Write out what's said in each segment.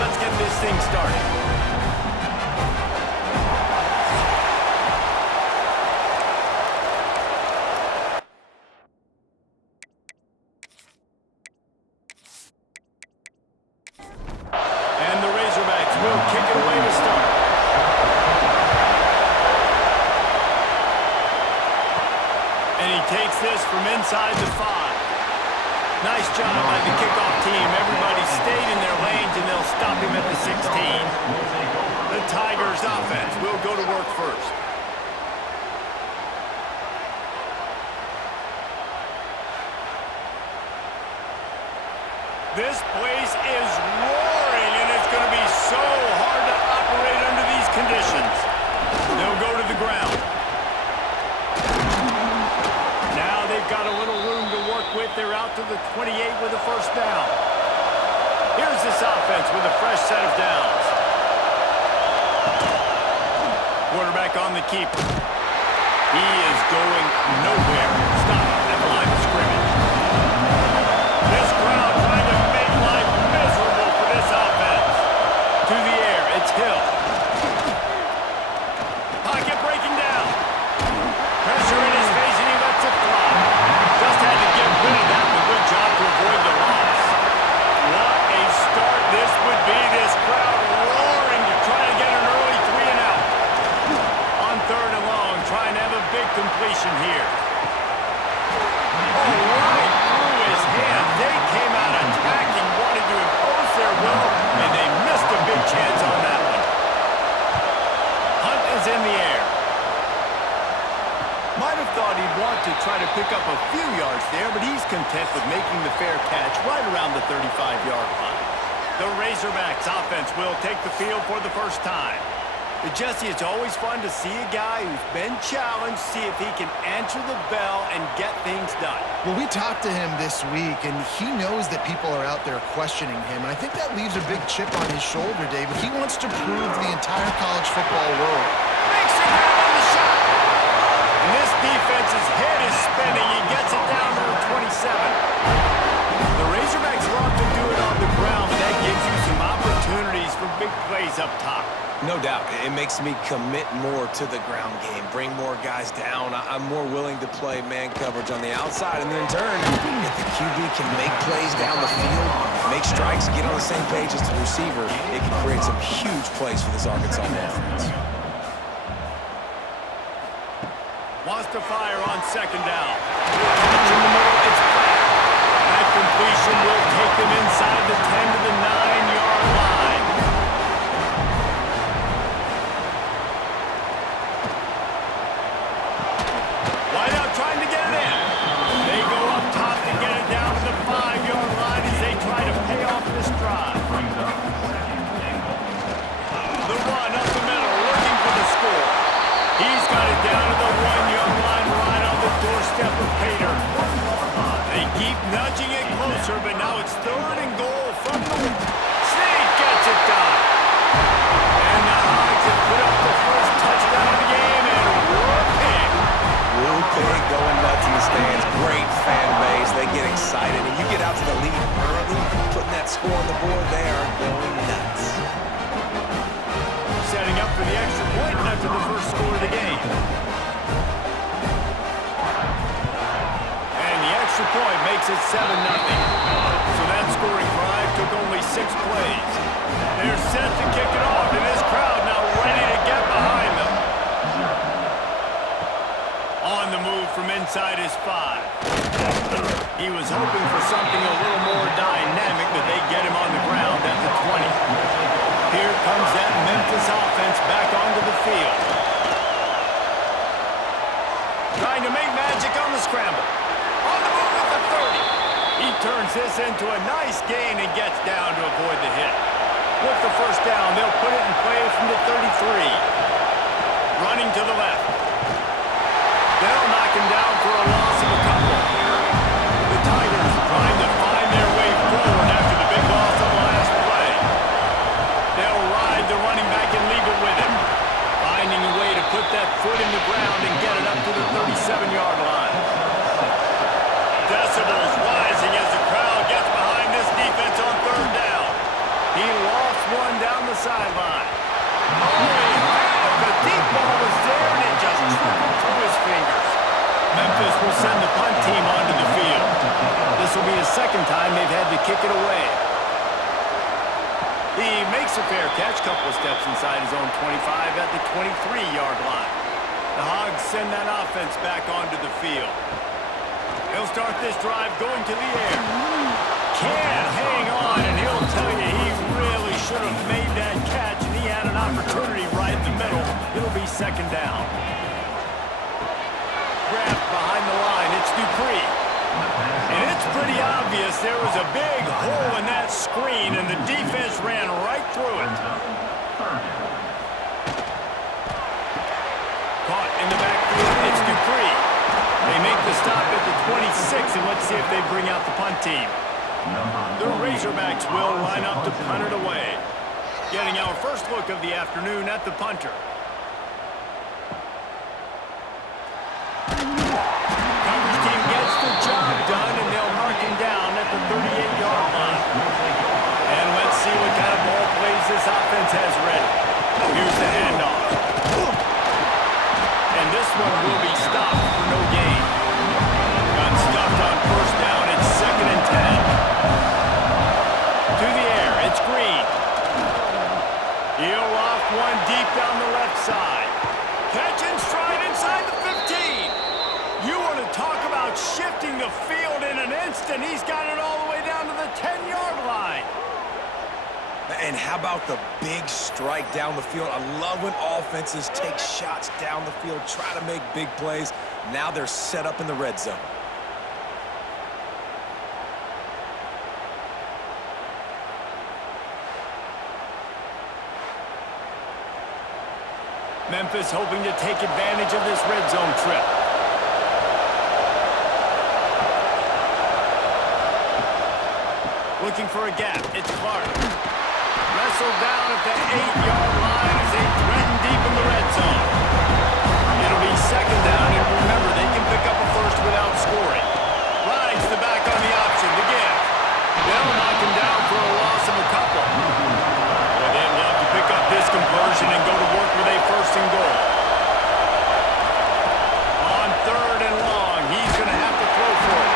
Let's get this thing started. And the Razorbacks will kick it away to start. And he takes this from inside the 5. Nice job by the kickoff team. Everybody stayed in their lanes, and they'll stop him at the 16. The Tigers offense will go to work first. This place is roaring, and it's going to be so hard to operate under these conditions. They'll go to the ground. Now they've got a little room to work with. They're out to the 28 with a first down. Here's this offense with a fresh set of downs. Quarterback on the keeper. He is going nowhere. Stop at the line of scrimmage. This crowd trying to make life miserable for this offense. To the air, it's Hill. Pocket breaking down. Pressure in his face, and he lets it fly. Just had to get rid of that. A good job to avoid the loss. What a start this would be. This crowd roaring to try to get an early 3 and out. On 3rd and long, trying to have a big completion here. Oh, right through his hand. They came out attacking, wanted to impose their will, and they missed a big chance on that one. Hunt is in the air. Might have thought he'd want to try to pick up a few yards there, but he's content with making the fair catch right around the 35-yard line. The Razorbacks offense will take the field for the first time. But Jesse, it's always fun to see a guy who's been challenged, see if he can answer the bell and get things done. Well, we talked to him this week, and he knows that people are out there questioning him. And I think that leaves a big chip on his shoulder, David. He wants to prove to the entire college football world. Makes a grab on the shot. And this defense's head is spinning. He gets it down to the 27. The Razorbacks love to do it on the ground, but that gives you some opportunities for big plays up top. No doubt. It makes me commit more to the ground game, bring more guys down. I'm more willing to play man coverage on the outside, and then in turn, if the QB can make plays down the field, make strikes, get on the same page as the receiver, it can create some huge plays for this Arkansas offense. Wants to fire on 2nd down. Catch in the middle, it's flat. That completion will take them inside the 10 to the 9-yard line. Wideout trying to get it in. They go up top to get it down to the 5-yard line as they try to pay off this drive. The run up the middle, looking for the score. He's got it down to the 1-yard line, right on the doorstep of Pater. They keep nudging it closer, but now it's 3rd and goal from the Snead gets it done. And the Hogs have put up the first touchdown of the game, and whooping. Whooping, going nuts in the stands. Great fan base. They get excited, and you get out to the lead early, putting that score on the board, they are going nuts. Setting up for the extra point after the first score of the game. And the extra point makes it 7-0. So that scoring drive took only 6 plays. They're set to kick it off, and this crowd now ready to get behind them. On the move from inside his 5. He was hoping for something a little more dynamic, but they get him on the ground at the 20. Here comes that Memphis offense back onto the field. Trying to make magic on the scramble. On the move at the 30. He turns this into a nice gain and gets down to avoid the hit. With the first down, they'll put it in play from the 33. Running to the left. They'll knock him down for a loss of a couple. The Tigers trying to find their way forward after the big loss on the last play. They'll ride the running back and leave it with him. Finding a way to put that foot in the ground and get it up to the 37-yard line. Decibels rising as the crowd gets behind this defense on 3rd down. He lost one down the sideline. Oh, he had it. The deep ball was there, and it just trickled through his fingers. Memphis will send the punt team onto the field. This will be the second time they've had to kick it away. He makes a fair catch, couple of steps inside his own 25 at the 23-yard line. The Hogs send that offense back onto the field. He'll start this drive going to the air. Can't hang on, and he'll tell you he really should have made that catch, and he had an opportunity right in the middle. It'll be second down. Grabbed behind the line, it's Dupree. And it's pretty obvious there was a big hole in that screen, and the defense ran right through it. Caught in the backfield, it's Dupree. They make the stop at the 26, and let's see if they bring out the punt team. The Razorbacks will line up to punt it away. Getting our first look of the afternoon at the punter. Coverage team gets the job done, and they'll mark him down at the 38-yard line. And let's see what kind of ball plays this offense has ready. Here's the handoff. And this one will be stopped for no gain. Got stuffed on first down. It's 2nd and 10. To the air, it's Green. He'll off one deep down the left side. Catch and stride inside the 15. You want to talk about shifting the field in an instant. He's got it all the way down to the 10-yard line. And how about the big strike down the field? I love when offenses take shots down the field, try to make big plays. Now they're set up in the red zone. Memphis hoping to take advantage of this red zone trip. Looking for a gap. It's Clark. Wrestled down at the 8-yard line as they threaten deep in the red zone. It'll be second down, and remember, they can pick up a first without scoring. Rides the back on the option to give. They'll knock him down for a loss of a couple. Well, they'd love to pick up this conversion and go to work with a first and goal. On 3rd and long, he's going to have to throw for it.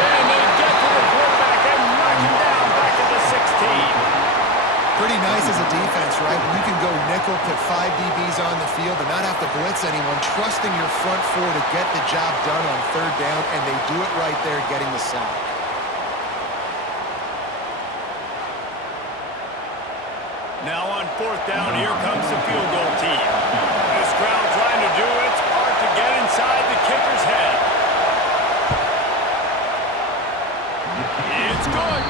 And they get to the quarterback and knock him down back at the 16. Pretty nice as a defense, right? When you can go nickel, put 5 DBs on the field and not have to blitz anyone, trusting your front 4 to get the job done on 3rd down, and they do it right there, getting the sack. Now on 4th down, here comes the field goal team. This crowd trying to do its part to get inside the kicker's head. It's good.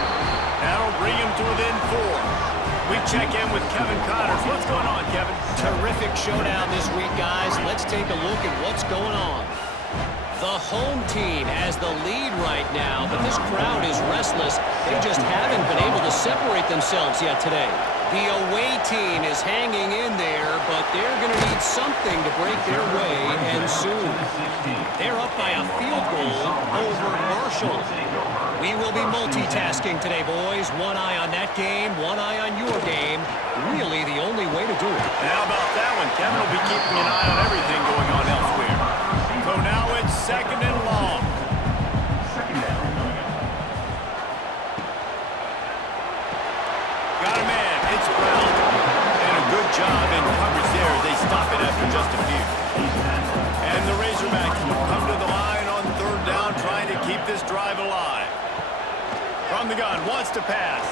That'll bring him to within 4. We check in with Kevin Connors. What's going on, Kevin? Terrific showdown this week, guys. Let's take a look at what's going on. The home team has the lead right now, but this crowd is restless. They just haven't been able to separate themselves yet today. The away team is hanging in there, but they're going to need something to break their way, and soon. They're up by a field goal over Marshall. We will be multitasking today, boys. One eye on that game, one eye on your game. Really the only way to do it. And how about that one? Kevin will be keeping an eye on everything going on elsewhere. So now it's 2nd and long. Got a man. It's Brown. And a good job in coverage there. They stop it after just a few. And the Razorbacks come to the line on 3rd down, trying to keep this drive alive. From the gun, wants to pass.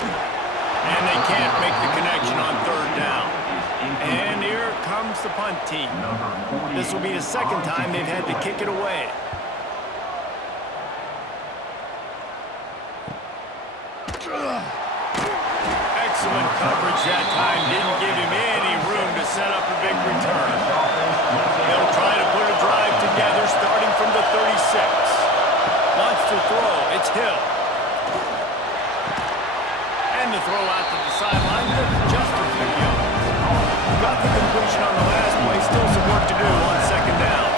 And they can't make the connection on 3rd down. And here comes the punt team. This will be the second time they've had to kick it away. Excellent coverage that time. Didn't give him any room to set up a big return. They'll try to put a drive together starting from the 36. Wants to throw. It's Hill. And the throw out to the sideline. Just a few yards. Got the completion on the last play. Still some work to do on 2nd down.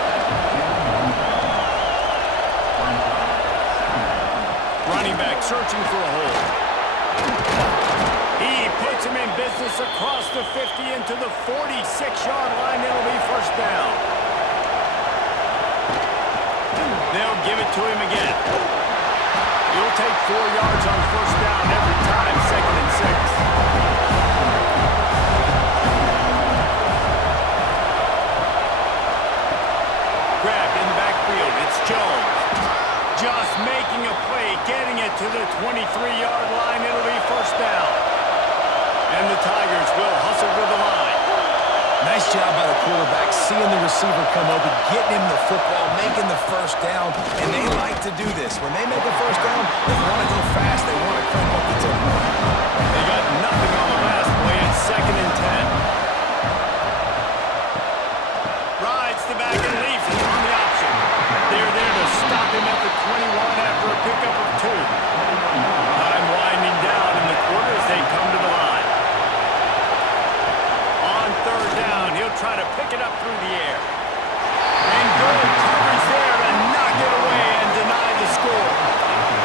Running back searching for a hole. pass across the 50 into the 46-yard line. It'll be first down. They'll give it to him again. He'll take 4 yards on first down every time, 2nd and 6. Grabbed in the backfield. It's Jones. Just making a play, getting it to the 23-yard line. It'll be first down. And the Tigers will hustle to the line. Nice job by the quarterback, seeing the receiver come open, getting him the football, making the first down. And they like to do this. When they make a first down, they want to go fast. They want to crank up the tempo. They got nothing on the last play. It's 2nd and 10. Rides the back and leaves it on the option. They're there to stop him at the 21 after a pickup of 2. Time winding down in the quarter as they come to the line. On 3rd down, he'll try to pick it up through the air. And good coverage there and knock it away and deny the score.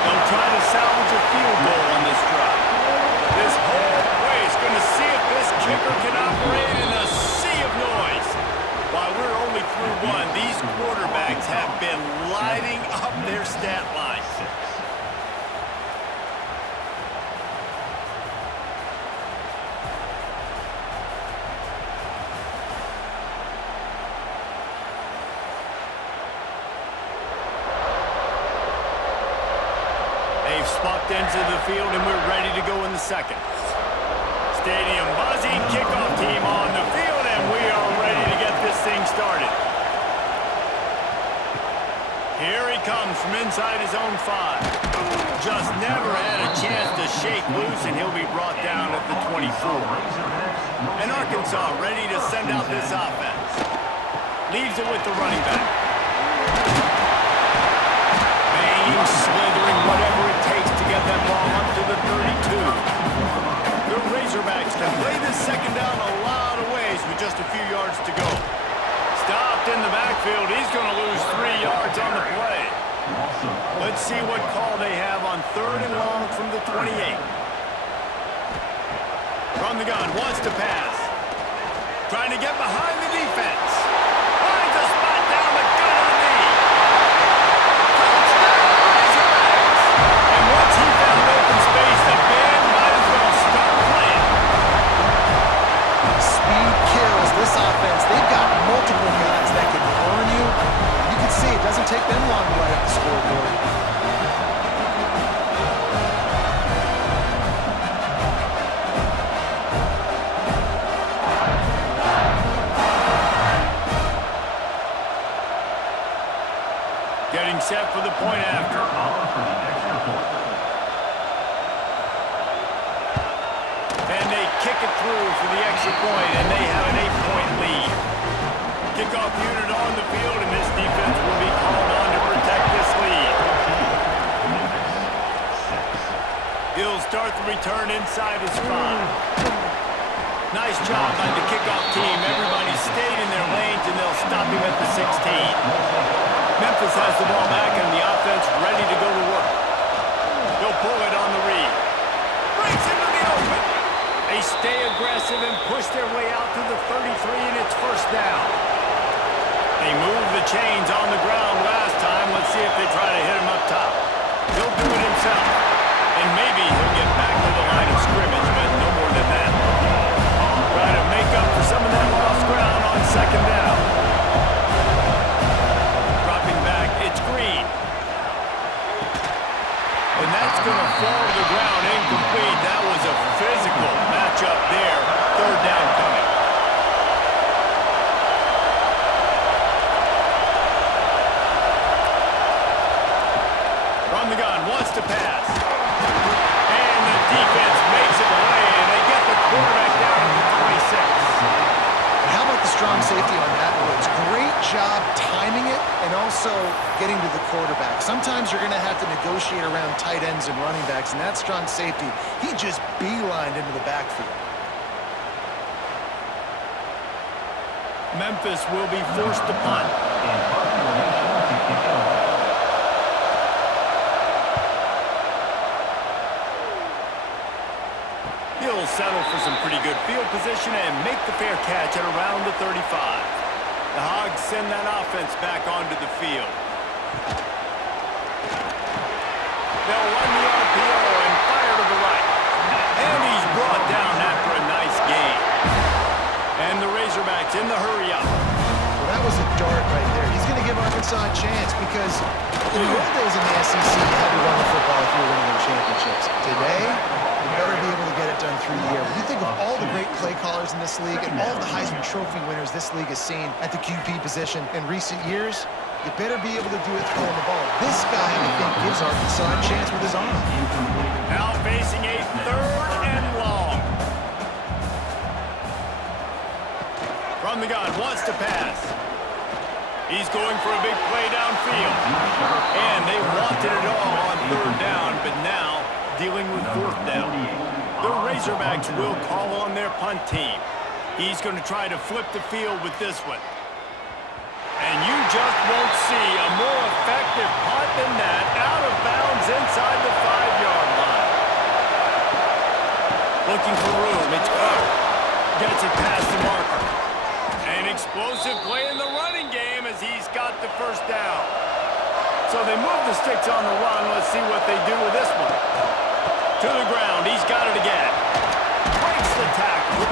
They'll try to salvage a field goal on this drive. This whole play is going to see if this kicker can operate in a sea of noise. While we're only through 1, these quarterbacks have been lighting up their stat lines. They've swapped into the field, and we're ready to go in the 2nd. Stadium buzzing, kickoff team on the field, and we are ready to get this thing started. Here he comes from inside his own 5. Just never had a chance to shake loose, and he'll be brought down at the 24. And Arkansas ready to send out this offense. Leaves it with the running back. Banging, slithering, whatever it takes to get that ball up to the 32. The Razorbacks can play this 2nd down a lot of ways with just a few yards to go. Stopped in the backfield. He's going to lose 3 yards on the play. Let's see what call they have on 3rd and long from the 28. From the gun, wants to pass. Trying to get behind the defense. Finds a spot down the gun on the knee. Touchdown, Razorbacks! And once he found open space, the band might as well start playing. Speed kills this offense. They've got multiple guys that can burn you. You can see it doesn't take them long to light up the scoreboard. Getting set for the point after. And they kick it through for the extra point, and they have an 8-point lead. Kickoff unit on the field, and this defense will be called on to protect this lead. He'll start the return inside his 5. Nice job by the kickoff team. Everybody stayed in their lanes, and they'll stop him at the 16. Memphis has the ball back, and the offense ready to go to work. He'll pull it on the read. Breaks into the open. They stay aggressive and push their way out to the 33, and it's first down. They moved the chains on the ground last time. Let's see if they try to hit him up top. He'll do it himself. And maybe he'll get back to the line of scrimmage, but no more than that. Try to make up for some of that lost ground on 2nd down. Dropping back, it's Green. And that's going to fall to the ground incomplete. That was a physical matchup there. 3rd down coming. From the gun, wants to pass. And the defense makes it play, and they get the quarterback down to the 26. How about the strong safety on that blitz? Great job timing it and also getting to the quarterback. Sometimes you're going to have to negotiate around tight ends and running backs, and that strong safety, he just beelined into the backfield. Memphis will be forced to punt. He'll settle for some pretty good field position and make the fair catch at around the 35. The Hogs send that offense back onto the field. They'll run the RPO and fire to the right. And he's brought down after a nice gain. And the Razorbacks in the hurry-up. Well, that was a dart right there. He's going to give Arkansas a chance because in the old days in the SEC, you had to run the football if you were winning those championships. Today, you better be able to get it done through the air. When you think of all the great play callers in this league and all the Heisman Trophy winners this league has seen at the QB position in recent years, you better be able to do it throwing the ball. This guy, I think, gives Arkansas a chance with his arm. Now facing a 3rd and long. From the gun, wants to pass. He's going for a big play downfield. And they wanted it all on 3rd down, but now dealing with 4th down. The Razorbacks will call on their punt team. He's going to try to flip the field with this one. And you just won't see a more effective punt than that, out of bounds inside the 5-yard line. Looking for room, it's Clark. Gets it past the marker. An explosive play in the running game as he's got the 1st down. So they move the sticks on the run. Let's see what they do with this one. To the ground, he's got it again. Breaks the tackle.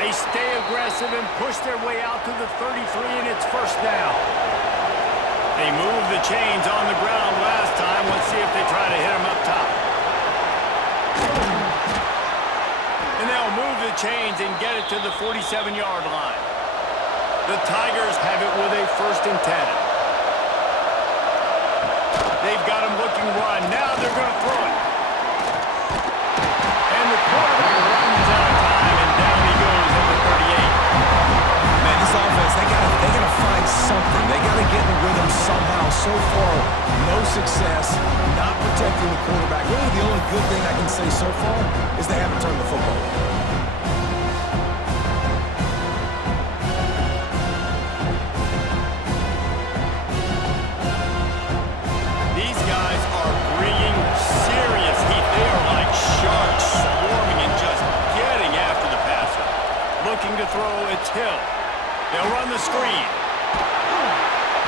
They stay aggressive and push their way out to the 33, and it's 1st down. They moved the chains on the ground last time. Let's see if they try to hit him up top. And they'll move the chains and get it to the 47-yard line. The Tigers have it with a 1st and 10. They've got him looking run. Now they're going to throw it. And the quarterback runs out of time, and down he goes at the 38. Man, this offense, they gotta find something. They gotta get in the rhythm somehow. So far, no success, not protecting the quarterback. Really, the only good thing I can say so far is they haven't turned the football over. These guys are bringing serious heat. They are like sharks swarming and just getting after the passer. Looking to throw, it's Hill. They'll run the screen.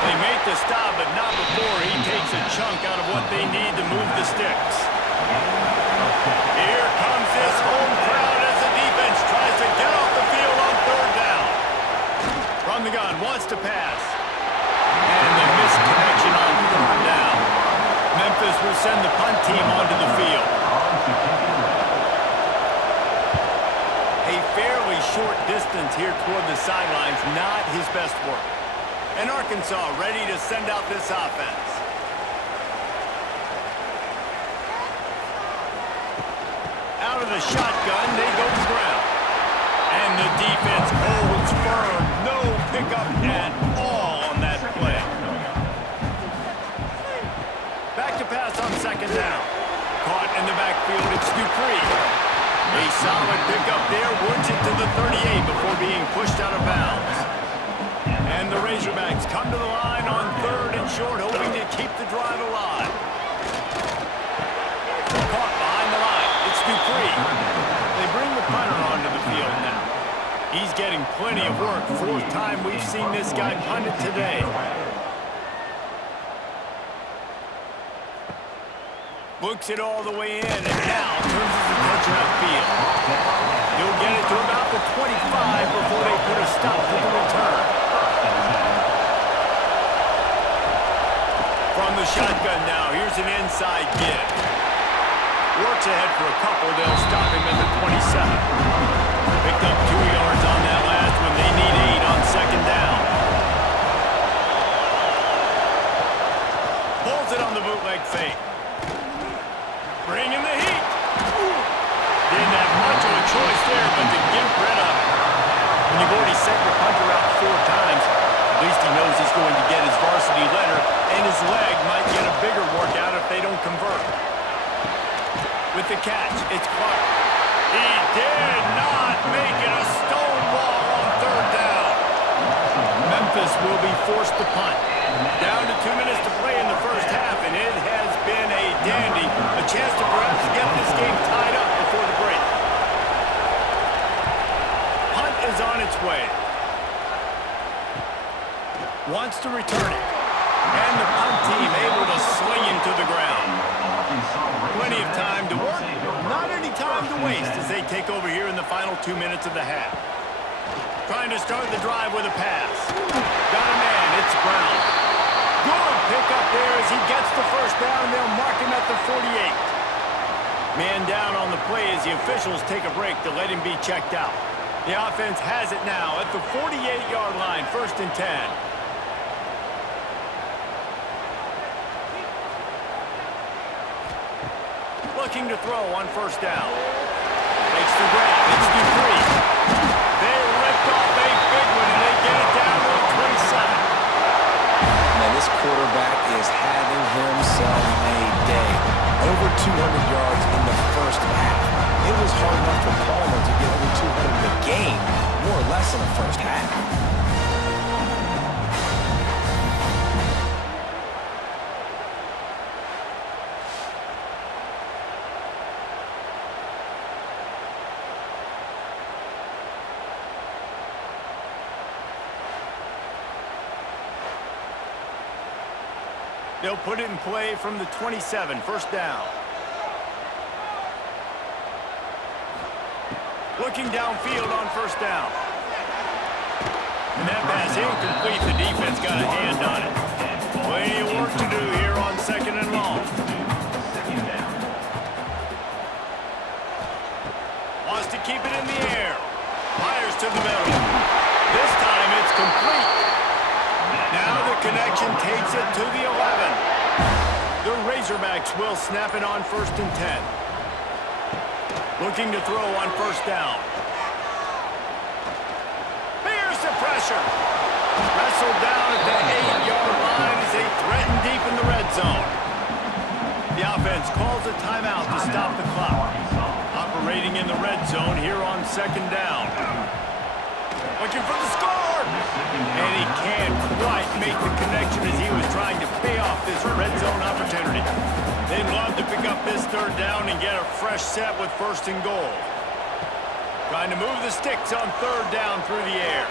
They make the stop, but not before he takes a chunk out of what they need to move the sticks. Here comes this home crowd as the defense tries to get off the field on 3rd down. From the gun, wants to pass. And the missed connection on 3rd down. Memphis will send the punt team onto the field. A fairly short distance here toward the sidelines, not his best work. And Arkansas ready to send out this offense. Out of the shotgun, they go to the ground. And the defense holds firm. No pickup at all on that play. Back to pass on 2nd down. Caught in the backfield, it's Dupree. A solid pickup there, works it to the 38 before being pushed out of bounds. And the Razorbacks come to the line on 3rd and short, hoping to keep the drive alive. Caught behind the line, it's Dupree. They bring the punter onto the field now. He's getting plenty of work. 4th time we've seen this guy punt it today. Looks it all the way in, and now turns his attention upfield. He'll get it to about the 25 before they put a stop to the return. From the shotgun now, here's an inside give. Works ahead for a couple, they'll stop him at the 27. Picked up 2 yards on that last one. They need 8 on 2nd down. Pulls it on the bootleg fake. Bringing the heat. Didn't have much of a choice there, but to get rid of it. When you've already sent your punter out 4 times, at least he knows he's going to get his varsity letter, and his leg might get a bigger workout if they don't convert. With the catch, it's Clark. He did not make it a stonewall on 3rd down. Memphis will be forced to punt. Down to 2 minutes to play in the 1st half, and it has been a dandy. A chance to perhaps get this game tied up before the break. way. Wants to return it. And the punt team able to swing him to the ground. Plenty of time to work. Not any time to waste as they take over here in the final 2 minutes of the half. Trying to start the drive with a pass. Got a man. It's Brown. Good pick up there as he gets the first down. They'll mark him at the 48. Man down on the play as the officials take a break to let him be checked out. The offense has it now at the 48-yard line, 1st and 10. Looking to throw on 1st down. Makes the grab. It's Dupree. They ripped off a big one, and they get it down to 27. Man, this quarterback is having himself a day. Over 200 yards in the first half. It was hard enough for Palmer to get over 200 in the game, more or less in the first half. They'll put it in play from the 27, 1st down. Looking downfield on 1st down. And that pass incomplete. The defense got a hand on it. Plenty of work to do here on 2nd and long. Wants to keep it in the air. Fires to the middle. This time it's complete. Now the connection takes it to the 11. The Razorbacks will snap it on 1st and 10. Looking to throw on 1st down. Here's the pressure. Wrestled down at the 8-yard line as they threaten deep in the red zone. The offense calls a timeout to stop the clock. Operating in the red zone here on 2nd down. Looking for the score. And he can't quite make the connection as he was trying to pay off this red zone opportunity. They'd love to pick up this 3rd down and get a fresh set with 1st and goal. Trying to move the sticks on 3rd down through the air.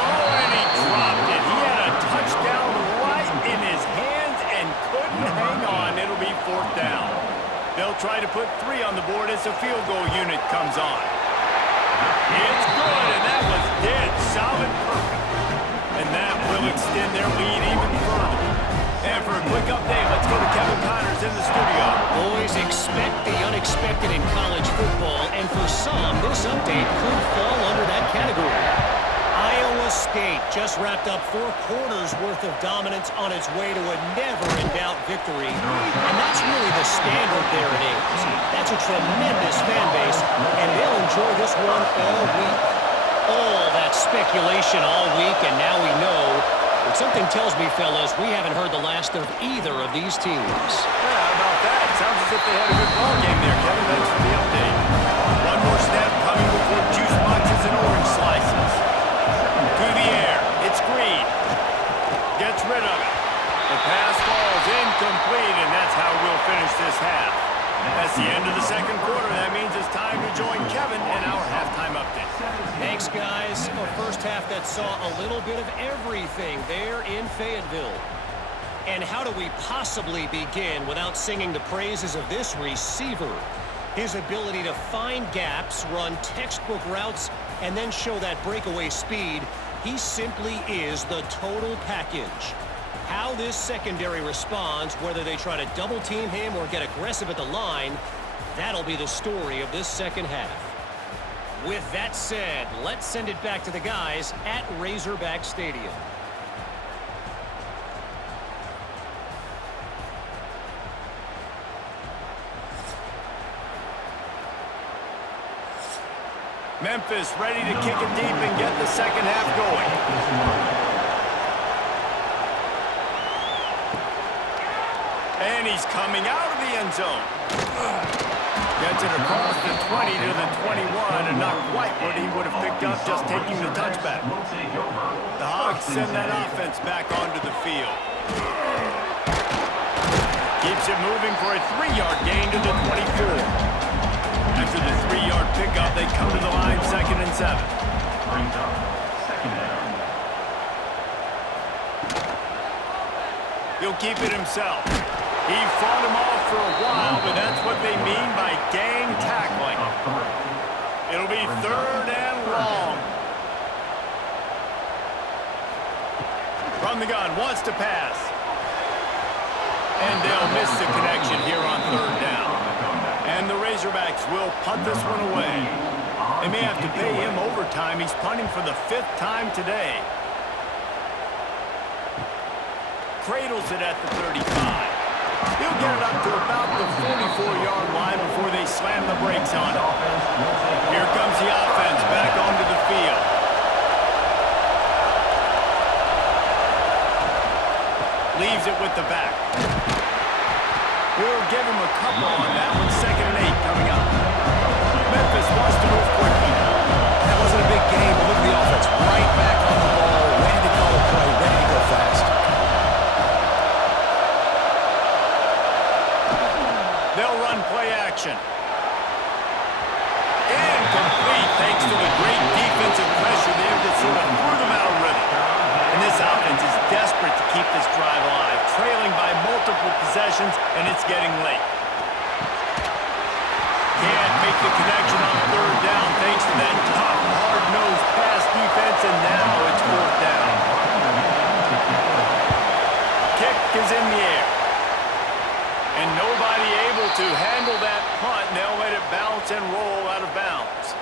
Oh, and he dropped it. He had a touchdown right in his hands and couldn't hang on. It'll be 4th down. They'll try to put 3 on the board as the field goal unit comes on. It's good, and that was dead solid perfect. And that will extend their lead even further. And for a quick update, let's go to Kevin Connors in the studio. Boys, expect the unexpected in college football, and for some, this update could fall under that category. Iowa State just wrapped up 4 quarters worth of dominance on its way to a never-in-doubt victory, and that's really the standard there at Ames. That's a tremendous fan base, and they'll enjoy this one all week. All that speculation all week, and now we know. But something tells me, fellas, we haven't heard the last of either of these teams. Yeah, how about that? Sounds as if they had a good ball game there, Kevin. Thanks for the update. One more snap coming before juice boxes and orange slices. To the air. It's Green. Gets rid of it. The pass falls incomplete, and that's how we'll finish this half. That's the end of the 2nd quarter. That means it's time to join Kevin in our halftime update. Thanks, guys. A first half that saw a little bit of everything there in Fayetteville. And how do we possibly begin without singing the praises of this receiver? His ability to find gaps, run textbook routes, and then show that breakaway speed. He simply is the total package. How this secondary responds, whether they try to double-team him or get aggressive at the line, that'll be the story of this 2nd half. With that said, let's send it back to the guys at Razorback Stadium. Memphis ready to kick it deep and get the 2nd half going. And he's coming out of the end zone. Gets it across the 20 to the 21, and not quite what he would have picked up just taking the touchback. The Hogs send that offense back onto the field. Keeps it moving for a 3-yard gain to the 24. After the 3-yard pickup, they come to the line 2nd and 7. He'll keep it himself. He fought him off for a while, but that's what they mean by gang tackling. It'll be 3rd and long. From the gun, wants to pass. And they'll miss the connection here on 3rd down. And the Razorbacks will punt this one away. They may have to pay him overtime. He's punting for the 5th time today. Cradles it at the 35. He'll get it up to about the 44-yard line before they slam the brakes on him. Here comes the offense back onto the field. Leaves it with the back. We'll give him a couple on that one. 2nd and 8 coming up. Memphis wants to move quickly. That wasn't a big game, but look at the offense. Right back on the ball, ready to call a play, ready to go fast. They'll run play action. Incomplete thanks to the great defensive pressure there that sort of threw them out of rhythm. And this offense is desperate to keep this drive alive, trailing by multiple possessions, and it's getting late. Can't make the connection on 3rd down thanks to that tough, hard-nosed pass defense, and now it's 4th down. Kick is in the air. And nobody able to handle that punt, and they'll let it bounce and roll out of bounds.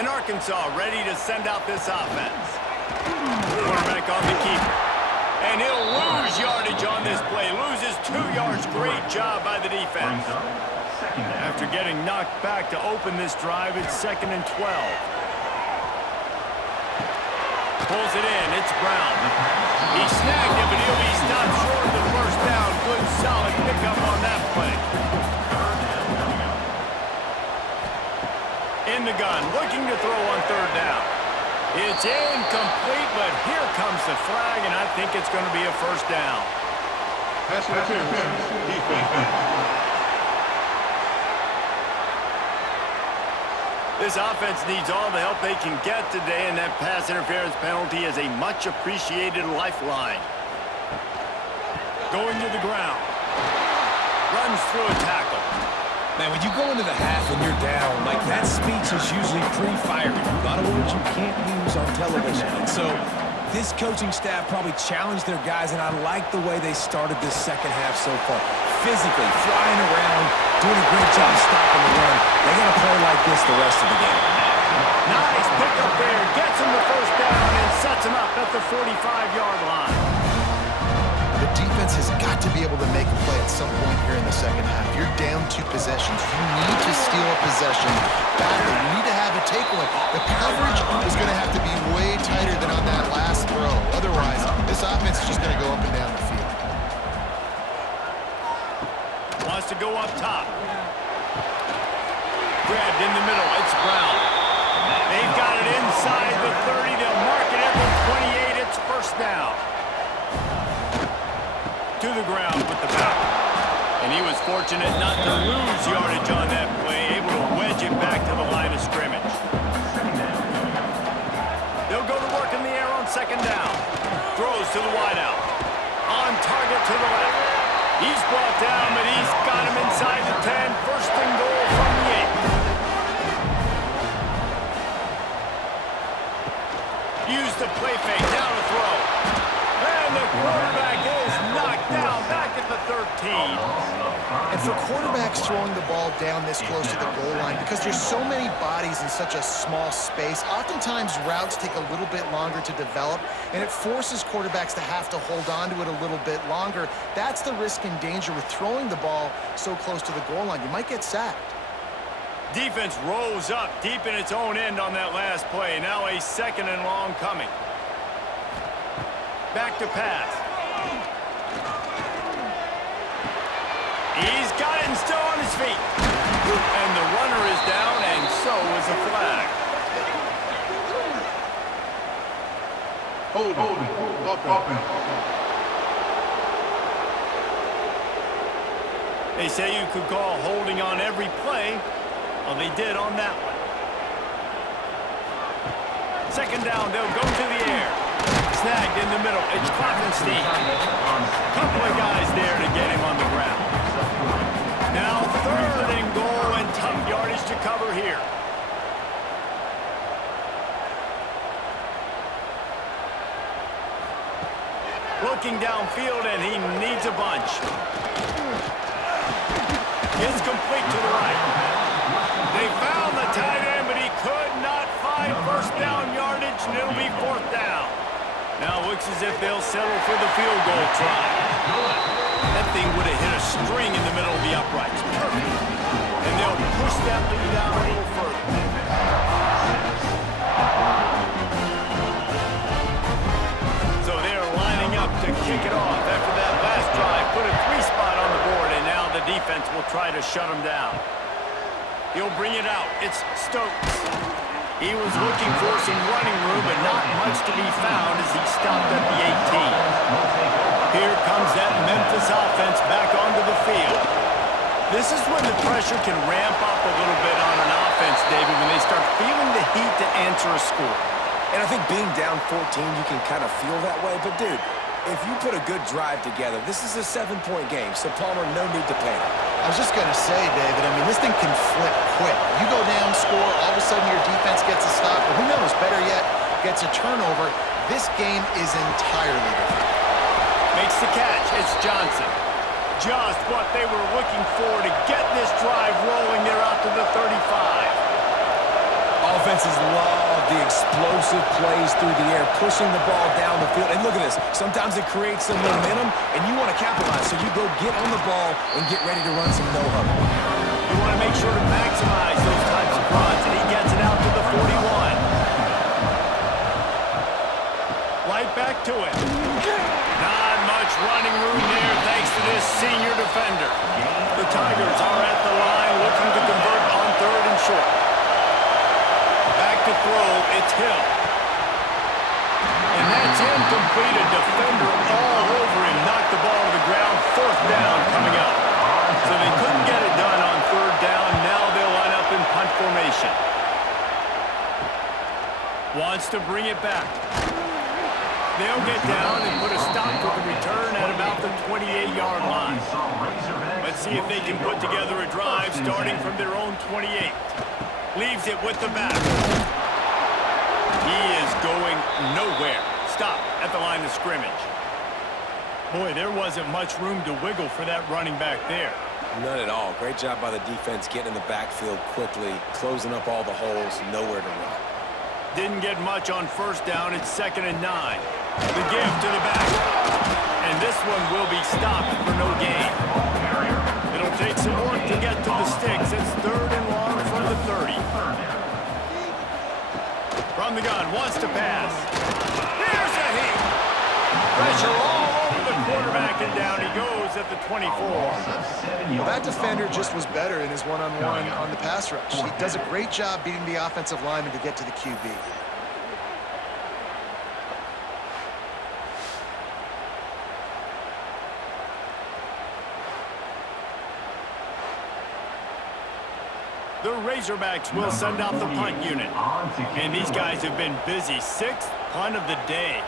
And Arkansas ready to send out this offense. Quarterback on the keeper. And he'll lose yardage on this play. Loses 2 yards. Great job by the defense. After getting knocked back to open this drive, it's 2nd and 12. Pulls it in. It's Brown. He snagged it, but he'll be stopped short of the 1st down. Good, solid pickup on that play. In the gun, looking to throw on 3rd down. It's incomplete, but here comes the flag, and I think it's going to be a 1st down. Pass interference, defense. This offense needs all the help they can get today, and that pass interference penalty is a much-appreciated lifeline. Going to the ground. Runs through a tackle. Man, when you go into the half and you're down, like that speech is usually pre-fired. A lot of words you can't use on television. And so this coaching staff probably challenged their guys, and I like the way they started this 2nd half so far. Physically, flying around, doing a great job stopping the run. They got to play like this the rest of the game. Nice pickup there. Gets him the 1st down and sets him up at the 45-yard line. The defense has got to be able to make a play at some point here in the 2nd half. You're down 2 possessions. You need to steal a possession badly. You need to have a takeaway. The coverage is going to have to be way tighter than on that last throw. Otherwise, this offense is just going to go up and down the field. Wants to go up top. Grabbed in the middle. It's Brown. They've got it inside the 30. They'll mark it at the 28. It's 1st down. To the ground with the back. And he was fortunate not to lose yardage on that play, able to wedge it back to the line of scrimmage. They'll go to work in the air on 2nd down. Throws to the wideout. On target to the left. He's brought down, but he's got him inside the 10. 1st and goal from the 8. Use the play fake. Down to throw. And the quarterback is knocked down back at the 13. And for quarterbacks throwing the ball down this close to the goal line, because there's so many bodies in such a small space, oftentimes routes take a little bit longer to develop, and it forces quarterbacks to have to hold on to it a little bit longer. That's the risk and danger with throwing the ball so close to the goal line. You might get sacked. Defense rolls up deep in its own end on that last play. Now a 2nd and long coming. Back to pass. He's got it and still on his feet. And the runner is down, and so is a flag. Holding. Offense. They say you could call holding on every play. Well, they did on that one. 2nd down, they'll go to the air. snagged in the middle. It's Klopfenstein. Couple of guys there to get him on the ground. Now 3rd and goal and tough yardage to cover here. Looking downfield, and he needs a bunch. It's complete to the right. They found the tight end, but he could not find first down yardage, and it'll be 4th down. Now it looks as if they'll settle for the field goal try. That thing would have hit a string in the middle of the uprights. Perfect. And they'll push that lead out a little further. So they're lining up to kick it off after that last drive. Put a 3-spot on the board, and now the defense will try to shut them down. He'll bring it out. It's Stokes. He was looking for some running room, but not much to be found as he stopped at the 18. Here comes that Memphis offense back onto the field. This is when the pressure can ramp up a little bit on an offense, David, when they start feeling the heat to answer a score. And I think being down 14, you can kind of feel that way. But, dude, if you put a good drive together, this is a 7-point game, so Palmer, no need to panic. I was just going to say, David, I mean, this thing can flip quick. You go down, score, all of a sudden your defense gets a stop, or who knows, better yet, gets a turnover. This game is entirely different. Makes the catch. It's Johnson. Just what they were looking for to get this drive rolling. They're out to the 35. Offenses love the explosive plays through the air, pushing the ball down the field. And look at this. Sometimes it creates some momentum, and you want to capitalize. So you go get on the ball and get ready to run some no-huddle. You want to make sure to maximize those types of runs, and he gets it out to the 41. Right back to it. Not much running room there thanks to this senior defender. The Tigers are at the line looking to convert on 3rd and short. Back to throw, it's Hill. And that's incomplete. A defender all over him. Knocked the ball to the ground. 4th down coming up. So they couldn't get it done on 3rd down. Now they'll line up in punt formation. Wants to bring it back. They'll get down and put a stop for the return at about the 28-yard line. Let's see if they can put together a drive starting from their own 28. Leaves it with the back. He is going nowhere. Stop at the line of scrimmage. Boy, there wasn't much room to wiggle for that running back there. None at all. Great job by the defense getting in the backfield quickly, closing up all the holes, nowhere to run. Didn't get much on 1st down. It's 2nd and 9. The give to the back. And this one will be stopped for no gain. It'll take some work to get to the sticks. It's 3rd and long from the 30. From the gun, wants to pass. Here's a heap. Pressure all over the quarterback, and down he goes at the 24. Well, that defender just was better in his one-on-one on the pass rush. He does a great job beating the offensive lineman to get to the QB. The Razorbacks will send out the punt unit. And these guys have been busy. 6th punt of the day.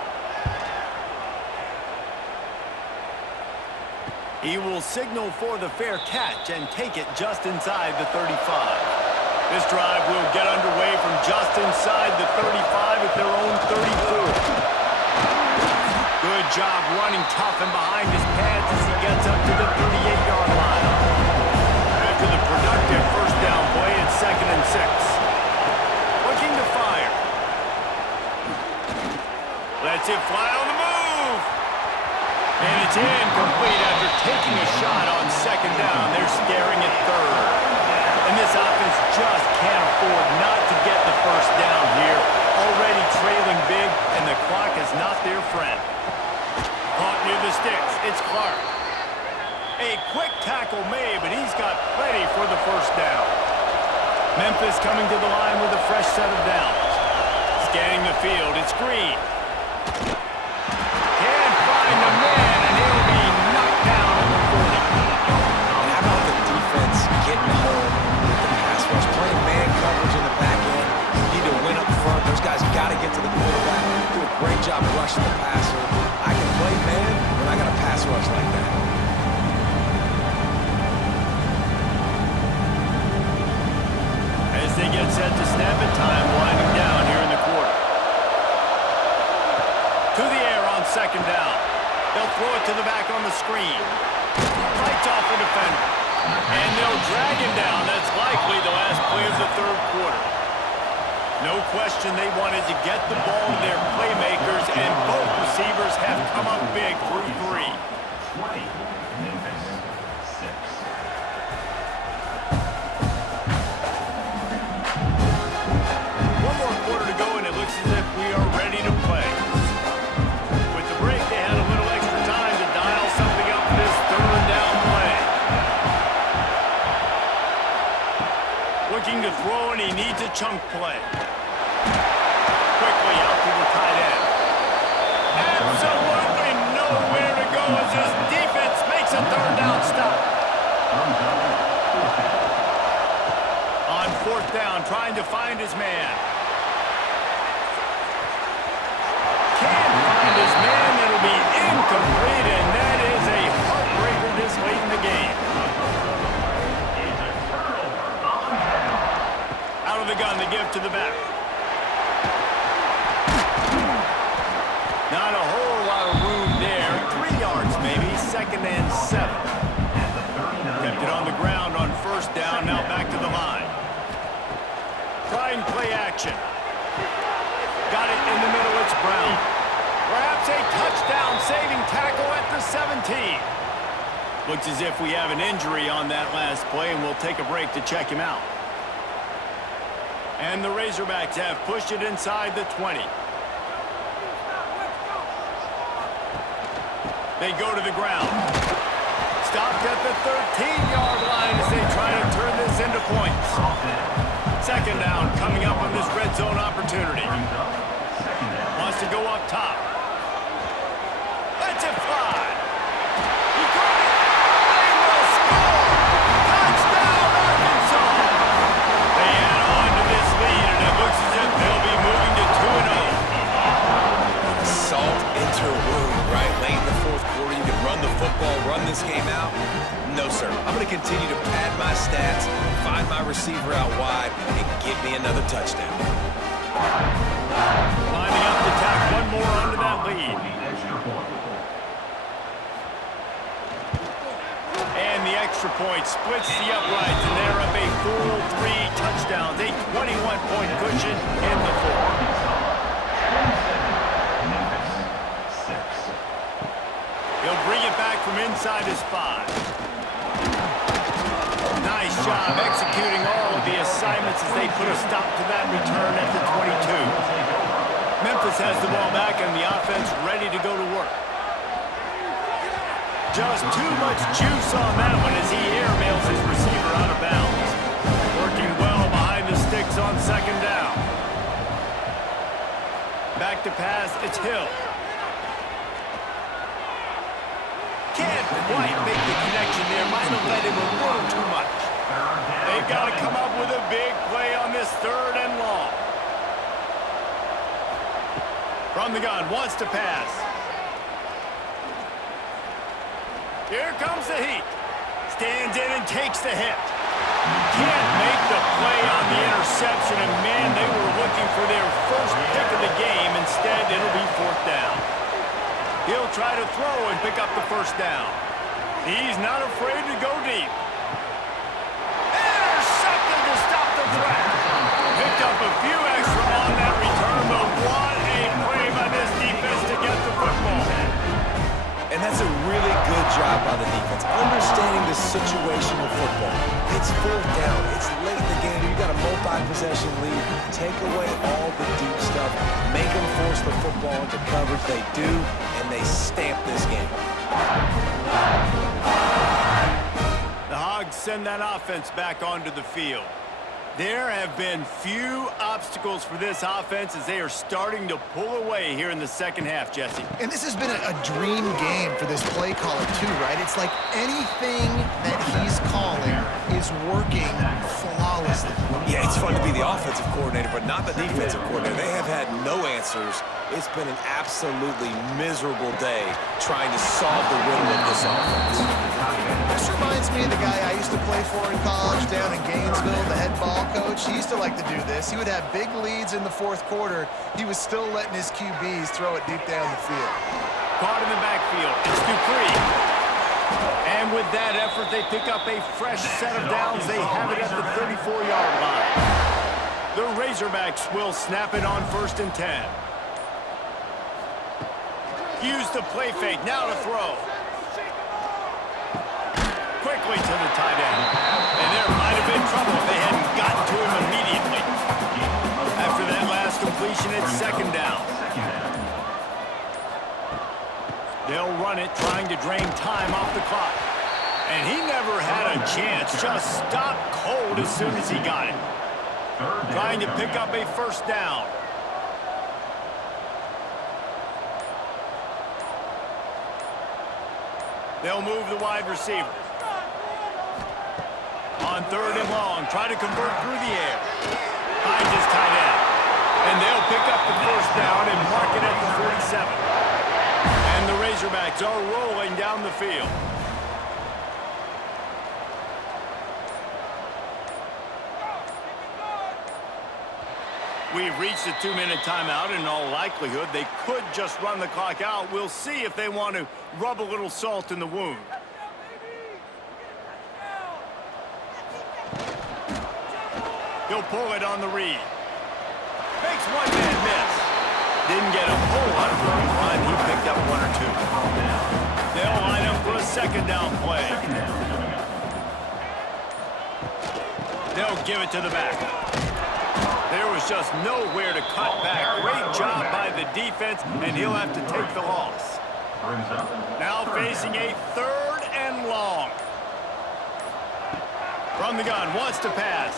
He will signal for the fair catch and take it just inside the 35. This drive will get underway from just inside the 35 at their own 34. Good job running tough and behind his pads as he gets up to the 38-yard line. After the productive 1st down play, it's 2nd and 6. Looking to fire. Lets it fly on the move. And it's incomplete after taking a shot on 2nd down. They're staring at 3rd. And this offense just can't afford not to get the 1st down here. Already trailing big, and the clock is not their friend. Caught near the sticks. It's Clark. A quick tackle made, but he's got plenty for the 1st down. Memphis coming to the line with a fresh set of downs. Scanning the field, it's Green. Can't find the man, and he'll be knocked down at the 40. And how about the defense getting home with the pass rush, playing man coverage in the back end? You need to win up front. Those guys got to get to the quarterback. Do a great job rushing the pass. set to snap at time, winding down here in the quarter. To the air on second down. They'll throw it to the back on the screen. Fights off the defender. And they'll drag him down. That's likely the last play of the third quarter. No question they wanted to get the ball to their playmakers, and both receivers have come up big through 3. 20, Memphis, 6. One more quarter to go, and it looks as if we are ready to play. With the break, they had a little extra time to dial something up for this third down play. Looking to throw, and he needs a chunk play. Quickly out to the tight end. Absolutely nowhere to go as his defense makes a third down stop. On fourth down, trying to find his man. Can't find his man. It'll be incomplete, and that is a heartbreaker this late in the game. Out of the gun, the give to the back. Not a whole lot of room there. 3 yards maybe, 2nd and 7. Kept it on the ground on first down, now back to the line. Trying play action. Got it in the middle, it's Brown. Perhaps a touchdown-saving tackle at the 17. Looks as if we have an injury on that last play, and we'll take a break to check him out. And the Razorbacks have pushed it inside the 20. They go to the ground. Stopped at the 13-yard line as they try to turn this into points. 2nd down coming up on this red zone opportunity. Wants to go up top. Let's it fly. He got it. They will score. Touchdown, Arkansas. They add on to this lead, and it looks as if they'll be moving to 2-0. Salt into a wound, right? Late in the fourth quarter, you can run the football, run this game out. No, sir. I'm going to continue to pad my stats, find my receiver out wide, and get me another touchdown. Lining up to tack one more onto that lead. And the extra point splits the uprights, and they're up a full 3 touchdowns, a 21-point cushion in the fourth. He'll bring it back from inside his 5. Nice job executing all of the assignments as they put a stop to that return at the 22. Memphis has the ball back and the offense ready to go to work. Just too much juice on that one as he airmails his receiver out of bounds. Working well behind the sticks on 2nd down. Back to pass, it's Hill. Can't quite make the connection there. Might have let him a little too much. They've got to come up with a big play on this 3rd and long. From the gun, wants to pass. Here comes the heat. Stands in and takes the hit. Can't make the play on the interception, and man, they were looking for their first pick of the game. Instead, it'll be 4th down. He'll try to throw and pick up the 1st down. He's not afraid to go deep. Intercepted to stop the threat. Picked up a few extra on that return, but what a play by this defense to get the football. And that's a really good job by the defense, understanding the situation of football. It's 4th down. It's late in the game. You've got a multi-possession lead. Take away all the deep stuff. Make them force the football into coverage. They do, and they stamp this game. The Hogs send that offense back onto the field. There have been few obstacles for this offense as they are starting to pull away here in the 2nd half, Jesse. And this has been a dream game for this play caller too, right? It's like anything that he's calling is working flawlessly. this thing. Yeah, it's fun to be the offensive coordinator, but not the defensive coordinator. They have had no answers. It's been an absolutely miserable day trying to solve the riddle of this offense. This reminds me of the guy I used to play for in college down in Gainesville, the head ball coach. He used to like to do this. He would have big leads in the fourth quarter. He was still letting his QBs throw it deep down the field. Caught in the backfield. It's Dupree. And with that effort, they pick up a fresh set of downs. They have it at the 34-yard line. The Razorbacks will snap it on 1st and 10. Use the play fake. Now to throw. Quickly to the tight end. And there might have been trouble if they hadn't gotten to him immediately. After that last completion, it's 2nd down. They'll run it, trying to drain time off the clock. And he never had a chance. Just stopped cold as soon as he got it. Trying to pick up a 1st down. They'll move the wide receiver. On 3rd and long, try to convert through the air. Finds his tight end. And they'll pick up the 1st down and mark it at the 47. And the Razorbacks are rolling down the field. We've reached a 2-minute timeout, and in all likelihood, they could just run the clock out. We'll see if they want to rub a little salt in the wound. He'll pull it on the read. Makes one man miss. Didn't get a whole lot of room run. He picked up 1 or 2. They'll line up for a 2nd down play. They'll give it to the back. There was just nowhere to cut back. Great job by the defense, and he'll have to take the loss. Now facing a 3rd and long. From the gun, wants to pass.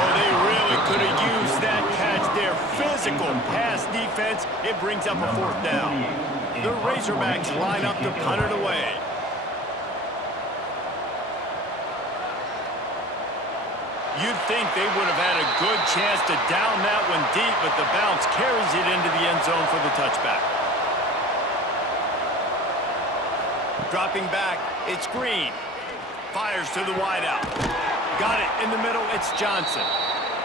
Oh, they really could have used that catch there. Physical pass defense. It brings up a 4th down. The Razorbacks line up to punt it away. You'd think they would have had a good chance to down that one deep, but the bounce carries it into the end zone for the touchback. Dropping back, it's Green. Fires to the wideout. Got it in the middle, it's Johnson.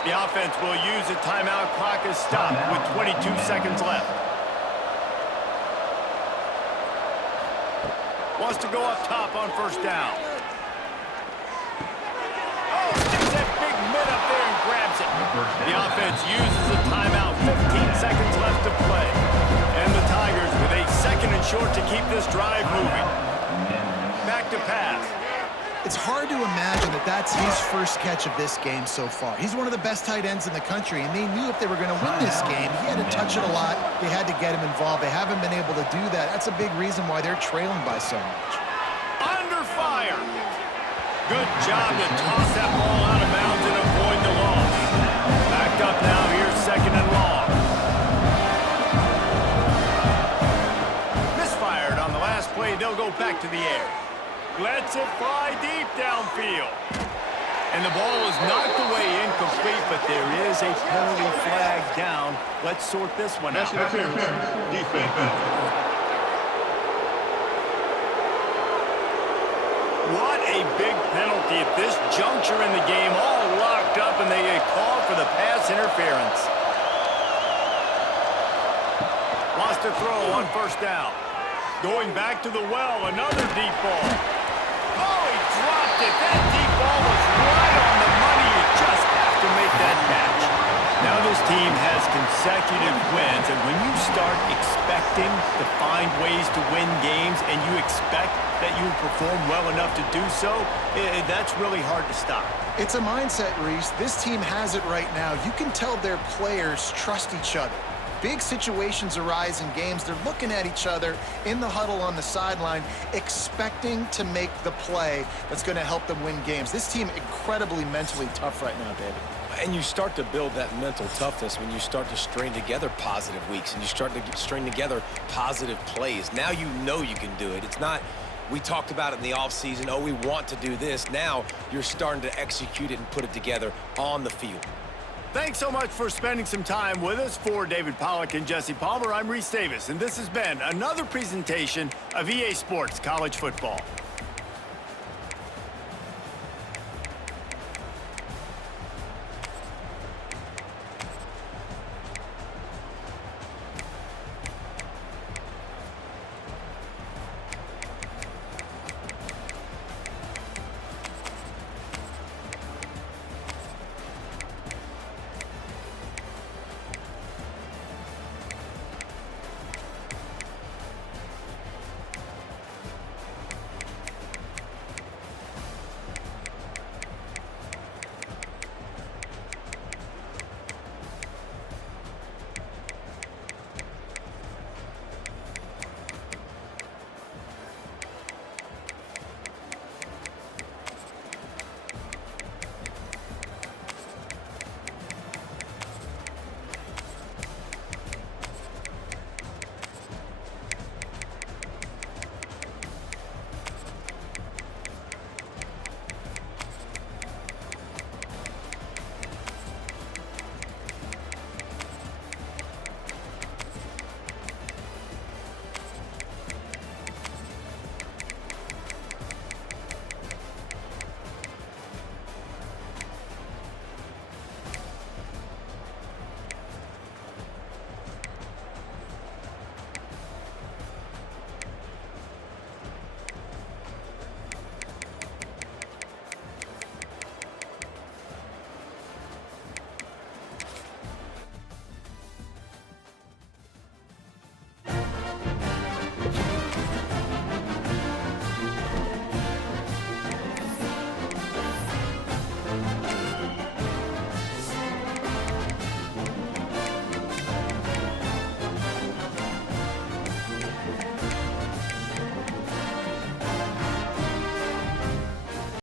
The offense will use a timeout. Clock is stopped with 22 seconds left. Wants to go up top on 1st down. Oh, sticks that big mid up there and grabs it. The offense uses a timeout. 15 seconds left to play. And the Tigers with a 2nd and short to keep this drive moving. Back to pass. It's hard to imagine that that's his first catch of this game so far. He's one of the best tight ends in the country, and they knew if they were going to win this game, he had to touch it a lot. They had to get him involved. They haven't been able to do that. That's a big reason why they're trailing by so much. Under fire. Good job to toss that ball out of bounds and avoid the loss. Backed up now. Here's 2nd and long. Misfired on the last play. They'll go back to the air. Lets it fly deep downfield. And the ball is knocked away incomplete, but there is a penalty flag down. Let's sort this one out. Defense. What a big penalty at this juncture in the game. All locked up, and they get called for the pass interference. Lost a throw on 1st down. Going back to the well, another deep ball. Oh, he dropped it. That deep ball was right on the money. You just have to make that catch. Now this team has consecutive wins, and when you start expecting to find ways to win games and you expect that you perform well enough to do so, that's really hard to stop. It's a mindset, Reese. This team has it right now. You can tell their players trust each other. Big situations arise in games. They're looking at each other in the huddle on the sideline, expecting to make the play that's going to help them win games. This team incredibly mentally tough right now, David. And you start to build that mental toughness when you start to string together positive weeks and you string together positive plays. Now you know you can do it. It's not We talked about it in the offseason. Oh, we want to do this. Now you're starting to execute it and put it together on the field. Thanks so much for spending some time with us. For David Pollack and Jesse Palmer, I'm Reese Davis, and this has been another presentation of EA Sports College Football.